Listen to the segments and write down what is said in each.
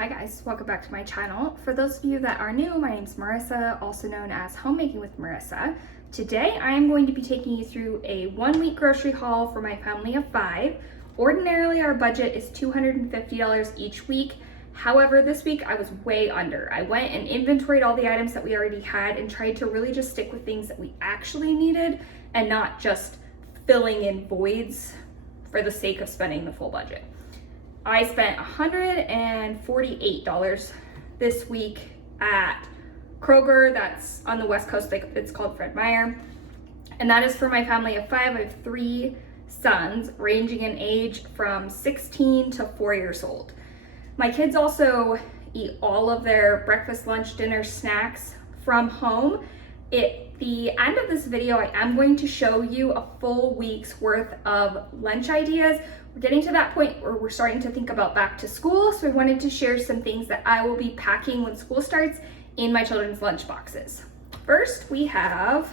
Hi guys, welcome back to my channel. For those of you that are new, my name's Marissa, also known as Homemaking with Marissa. Today I am going to be taking you through a 1-week grocery haul for my family of 5. Ordinarily our budget is $250 each week. However, this week I was way under. I went and inventoried all the items that we already had and tried to really just stick with things that we actually needed and not just filling in voids for the sake of spending the full budget. I spent $148 this week at Kroger. That's on the West Coast. It's called Fred Meyer. And that is for my family of 5. I have 3 sons ranging in age from 16 to 4 years old. My kids also eat all of their breakfast, lunch, dinner, snacks from home. At the end of this video, I am going to show you a full week's worth of lunch ideas. We're getting to that point where we're starting to think about back to school, so I wanted to share some things that I will be packing when school starts in my children's lunch boxes. First, we have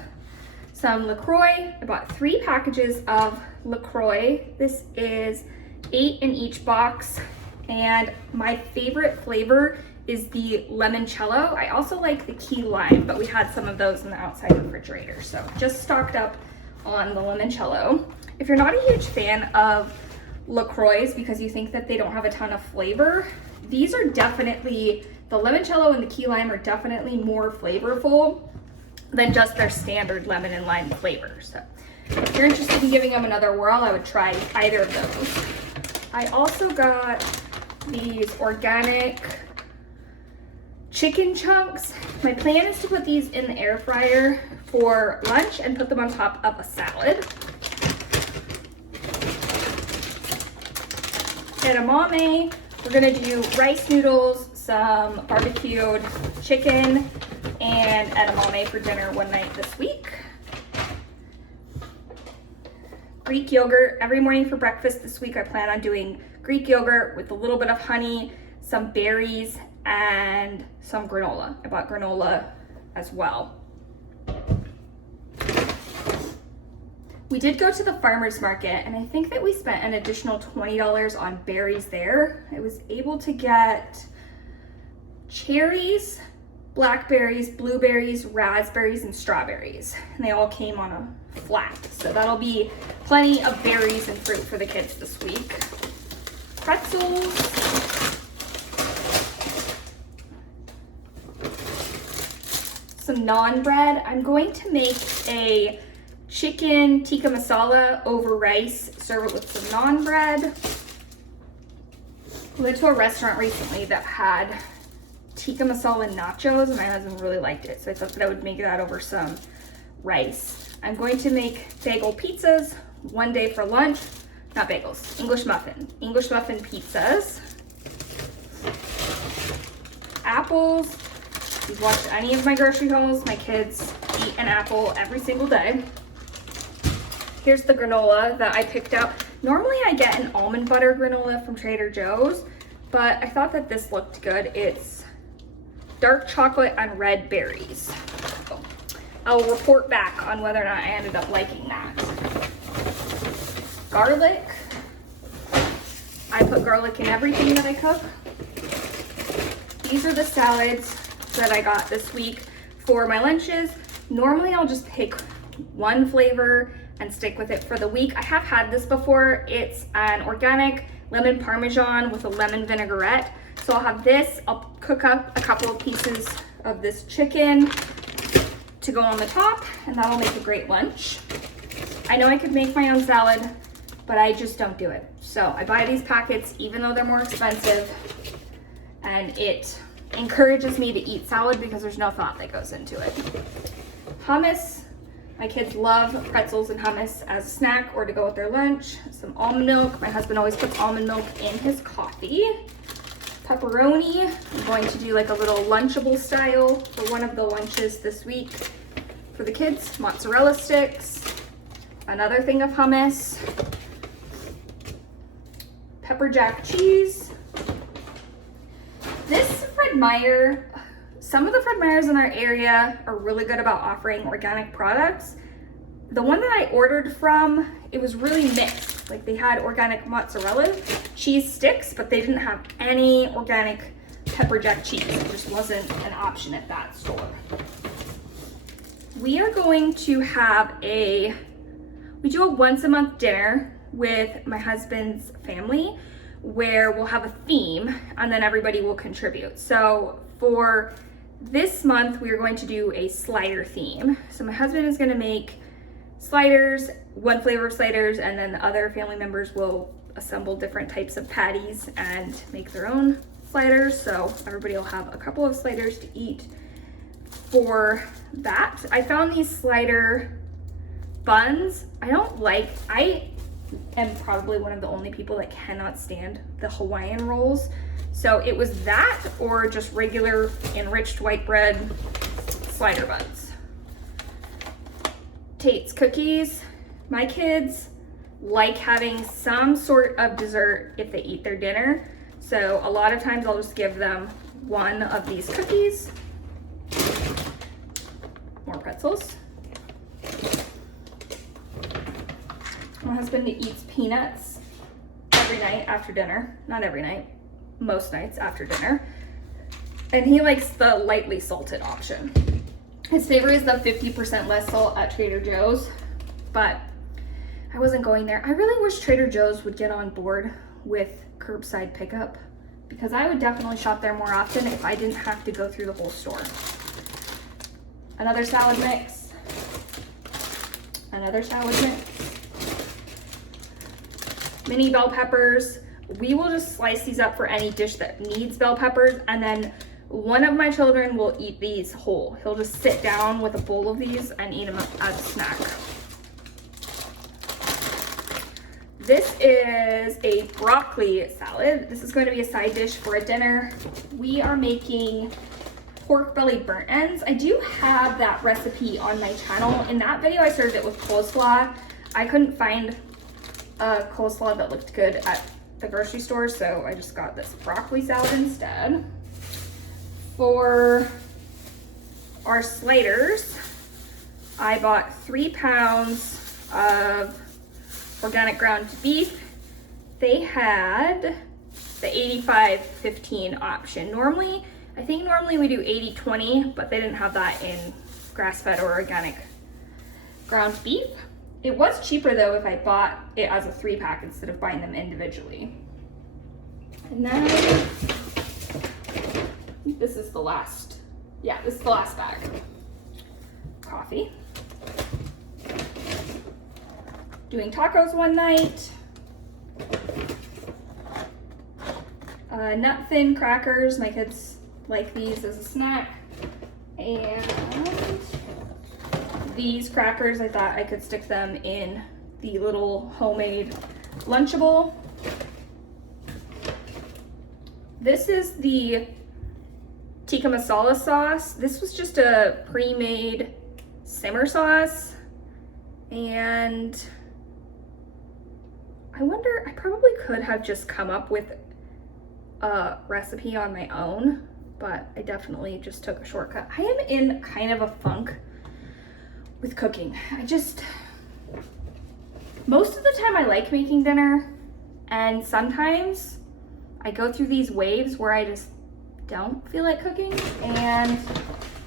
some LaCroix. I bought 3 packages of LaCroix. This is 8 in each box, and my favorite flavor is the limoncello. I also like the key lime, but we had some of those in the outside refrigerator, so just stocked up on the limoncello. If you're not a huge fan of LaCroix because you think that they don't have a ton of flavor, these are definitely, the limoncello and the key lime are definitely more flavorful than just their standard lemon and lime flavor. So if you're interested in giving them another whirl, I would try either of those. I also got these organic chicken chunks. My plan is to put these in the air fryer for lunch and put them on top of a salad. Edamame, we're gonna do rice noodles, some barbecued chicken, and edamame for dinner one night this week. Greek yogurt, every morning for breakfast this week I plan on doing Greek yogurt with a little bit of honey, some berries, and some granola. I bought granola as well. We did go to the farmer's market, and I think that we spent an additional $20 on berries there. I was able to get cherries, blackberries, blueberries, raspberries, and strawberries. And they all came on a flat. So that'll be plenty of berries and fruit for the kids this week. Pretzels. Some naan bread. I'm going to make a chicken tikka masala over rice, serve it with some naan bread. I went to a restaurant recently that had tikka masala nachos, and my husband really liked it, so I thought that I would make that over some rice. I'm going to make bagel pizzas one day for lunch. Not bagels, English muffin pizzas. Apples. If you've watched any of my grocery hauls, my kids eat an apple every single day. Here's the granola that I picked out. Normally I get an almond butter granola from Trader Joe's, but I thought that this looked good. It's dark chocolate and red berries. So I'll report back on whether or not I ended up liking that. Garlic. I put garlic in everything that I cook. These are the salads that I got this week for my lunches. Normally I'll just pick one flavor and stick with it for the week. I have had this before. It's an organic lemon parmesan with a lemon vinaigrette. So I'll have this. I'll cook up a couple of pieces of this chicken to go on the top, and that'll make a great lunch. I know I could make my own salad, but I just don't do it. So I buy these packets even though they're more expensive, and it encourages me to eat salad because there's no thought that goes into it. Hummus. My kids love pretzels and hummus as a snack or to go with their lunch. Some almond milk. My husband always puts almond milk in his coffee. Pepperoni. I'm going to do like a little Lunchable style for one of the lunches this week for the kids. Mozzarella sticks. Another thing of hummus. Pepper jack cheese. This Fred Meyer. Some of the Fred Meyers in our area are really good about offering organic products. The one that I ordered from, it was really mixed. Like they had organic mozzarella cheese sticks, but they didn't have any organic pepper jack cheese. It just wasn't an option at that store. We are going to have we do a once a month dinner with my husband's family where we'll have a theme and then everybody will contribute. So for this month, we are going to do a slider theme. So my husband is going to make sliders, one flavor of sliders, and then the other family members will assemble different types of patties and make their own sliders. So everybody will have a couple of sliders to eat for that. I found these slider buns. I am probably one of the only people that cannot stand the Hawaiian rolls. So it was that or just regular enriched white bread slider buns. Tate's cookies. My kids like having some sort of dessert if they eat their dinner. So a lot of times I'll just give them one of these cookies. More pretzels. My husband eats peanuts every night after dinner. Not every night, most nights after dinner. And he likes the lightly salted option. His favorite is the 50% less salt at Trader Joe's, but I wasn't going there. I really wish Trader Joe's would get on board with curbside pickup because I would definitely shop there more often if I didn't have to go through the whole store. Another salad mix. Another salad mix. Mini bell peppers. We will just slice these up for any dish that needs bell peppers, and then one of my children will eat these whole. He'll just sit down with a bowl of these and eat them as a snack. This is a broccoli salad. This is going to be a side dish for a dinner. We are making pork belly burnt ends. I do have that recipe on my channel. In that video, I served it with coleslaw. I couldn't find a coleslaw that looked good at the grocery store, so I just got this broccoli salad instead. For our sliders, I bought 3 pounds of organic ground beef. They had the 85-15 option. I think normally we do 80-20, but they didn't have that in grass-fed or organic ground beef. It was cheaper though if I bought it as a 3-pack instead of buying them individually. And then this is the last bag. Coffee. Doing tacos one night. Nut thin crackers. My kids like these as a snack. And these crackers, I thought I could stick them in the little homemade Lunchable. This is the tikka masala sauce. This was just a pre-made simmer sauce. And I wonder, I probably could have just come up with a recipe on my own, but I definitely just took a shortcut. I am in kind of a funk with cooking. Most of the time I like making dinner, and sometimes I go through these waves where I just don't feel like cooking, and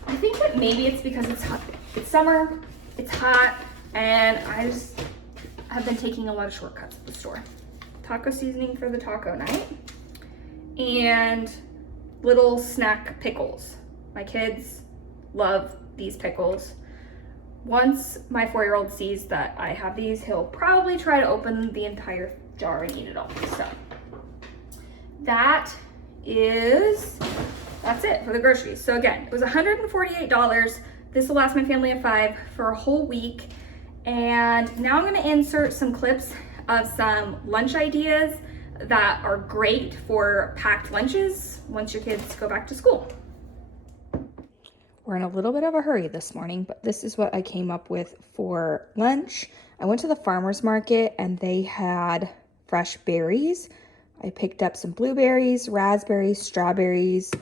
I think that maybe it's because it's hot. It's summer, it's hot, and I just have been taking a lot of shortcuts at the store. Taco seasoning for the taco night, and little snack pickles. My kids love these pickles. Once my 4-year-old sees that I have these, he'll probably try to open the entire jar and eat it all. So that's it for the groceries. So again, it was $148. This will last my family of 5 for a whole week. And now I'm gonna insert some clips of some lunch ideas that are great for packed lunches once your kids go back to school. We're in a little bit of a hurry this morning, but this is what I came up with for lunch. I went to the farmer's market and they had fresh berries. I picked up some blueberries, raspberries, strawberries,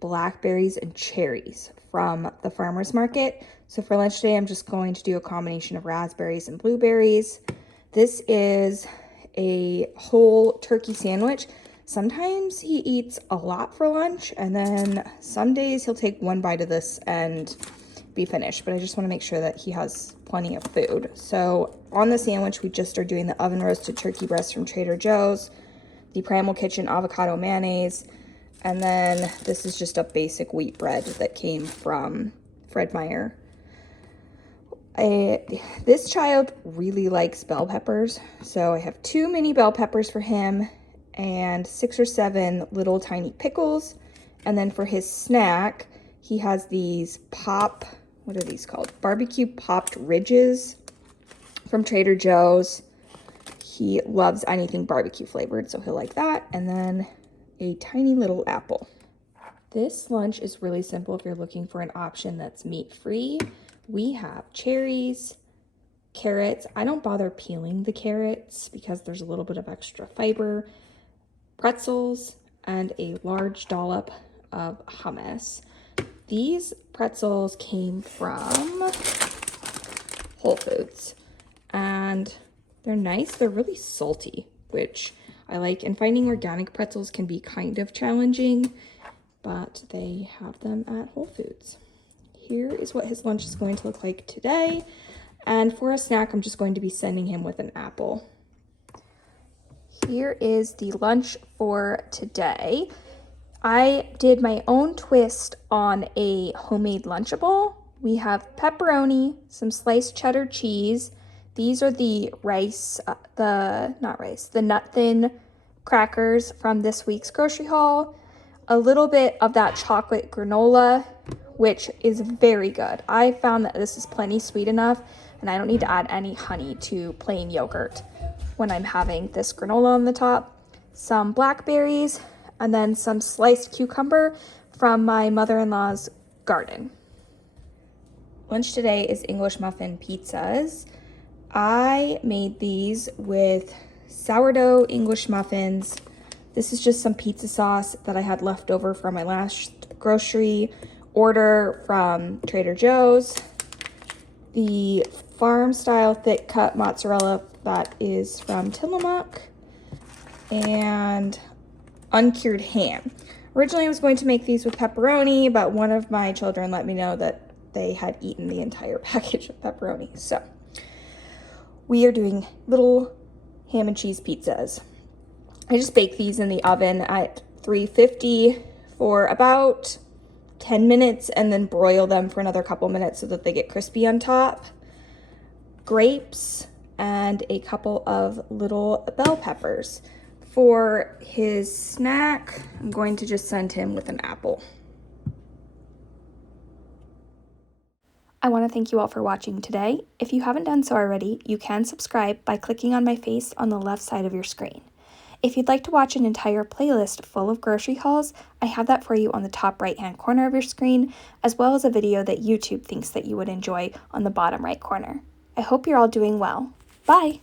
blackberries, and cherries from the farmer's market. So for lunch today, I'm just going to do a combination of raspberries and blueberries. This is a whole turkey sandwich. Sometimes he eats a lot for lunch, and then some days he'll take one bite of this and be finished, but I just want to make sure that he has plenty of food. So on the sandwich, we just are doing the oven roasted turkey breast from Trader Joe's, the Primal Kitchen avocado mayonnaise, and then this is just a basic wheat bread that came from Fred Meyer. This child really likes bell peppers, so I have 2 mini bell peppers for him and 6 or 7 little tiny pickles. And then for his snack, he has these what are these called? Barbecue popped ridges from Trader Joe's. He loves anything barbecue flavored, so he'll like that. And then a tiny little apple. This lunch is really simple if you're looking for an option that's meat-free. We have cherries, carrots. I don't bother peeling the carrots because there's a little bit of extra fiber, pretzels, and a large dollop of hummus. These pretzels came from Whole Foods, and they're nice. They're really salty, which I like, and finding organic pretzels can be kind of challenging, but they have them at Whole Foods. Here is what his lunch is going to look like today, and for a snack, I'm just going to be sending him with an apple. Here is the lunch for today. I did my own twist on a homemade Lunchable. We have pepperoni, some sliced cheddar cheese. These are the the nut thin crackers from this week's grocery haul. A little bit of that chocolate granola, which is very good. I found that this is plenty sweet enough, and I don't need to add any honey to plain yogurt when I'm having this granola on the top. Some blackberries, and then some sliced cucumber from my mother-in-law's garden. Lunch today is English muffin pizzas. I made these with sourdough English muffins. This is just some pizza sauce that I had left over from my last grocery order from Trader Joe's. The farm-style thick-cut mozzarella that is from Tillamook, and uncured ham. Originally, I was going to make these with pepperoni, but one of my children let me know that they had eaten the entire package of pepperoni. So we are doing little ham and cheese pizzas. I just bake these in the oven at 350 for about 10 minutes and then broil them for another couple minutes so that they get crispy on top. Grapes and a couple of little bell peppers. For his snack, I'm going to just send him with an apple. I want to thank you all for watching today. If you haven't done so already, you can subscribe by clicking on my face on the left side of your screen. If you'd like to watch an entire playlist full of grocery hauls, I have that for you on the top right-hand corner of your screen, as well as a video that YouTube thinks that you would enjoy on the bottom right corner. I hope you're all doing well. Bye!